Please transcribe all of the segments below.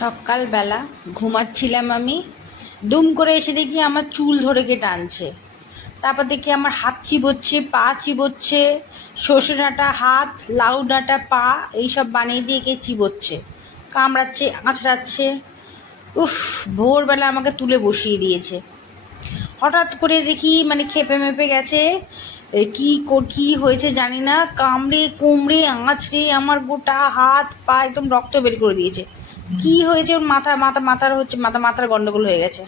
সকালবেলা ঘুমাচ্ছিলাম আমি, দুম করে এসে দেখি আমার চুল ধরে কে টানছে। তারপর দেখি আমার হাত চিবোচ্ছে, পা চিবোচ্ছে, সর্ষে ডাঁটা হাত, লাউ ডাঁটা পা, এইসব বানিয়ে দিয়ে কে চিবোচ্ছে, কামড়াচ্ছে, আঁচড়াচ্ছে। উফ, ভোরবেলা আমাকে তুলে বসিয়ে দিয়েছে। হঠাৎ করে দেখি মানে খেপে মেপে গেছে, কি হয়েছে জানি না, কামড়ে কুমড়ে আঁচড়ে আমার গোটা হাত পা একদম রক্ত বের করে দিয়েছে। কি হয়েছে ওর মাথার গন্ডগোল হয়ে গেছে।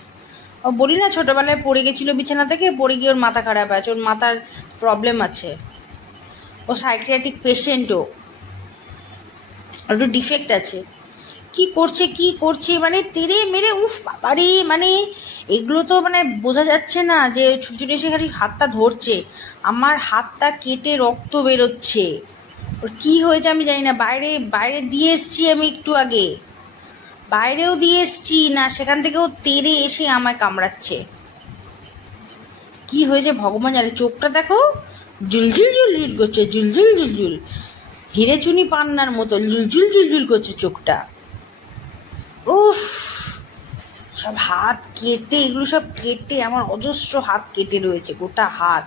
ও বলি না, ছোটোবেলায় পড়ে গেছিলো বিছানা থেকে, পড়ে গিয়ে ওর মাথা খারাপ আছে, ওর মাথার প্রবলেম আছে। ও সাইকিয়াট্রিক পেশেন্টও, একটু ডিফেক্ট আছে। কি করছে মানে তেড়ে মেরে, উফ বাবারে, মানে এগুলো তো মানে বোঝা যাচ্ছে না যে ছুটে এসে খালি হাতটা ধরছে, আমার হাতটা কেটে রক্ত বেরোচ্ছে। ওর কী হয়েছে আমি জানি না। বাইরে বাইরে দিয়ে এসছি আমি একটু আগে, বাইরেও দিয়ে এসছি না, সেখান থেকেও তেড়ে এসে আমায় কামড়াচ্ছে। কি হয়েছে ভগবান জানে। চোখটা দেখো, জুলঝুল জুলঝুল করছে, জুলঝুল জুলঝুল, হিরে চুনি পান্নার মতো জুলঝুল জুলঝুল করছে চোখটা। উফ, সব হাত কেটে, এগুলো সব কেটে আমার অজস্র হাত কেটে রয়েছে, গোটা হাত।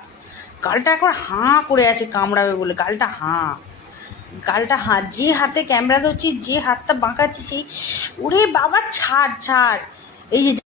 গালটা এখন হাঁ করে আছে কামড়াবে বলে, গালটা হাঁ, যে হাতে ক্যামেরা ধরছি, যে হাতটা বাঁকাচ্ছি সেই, ওরে বাবা ছাড় ছাড়। এই যে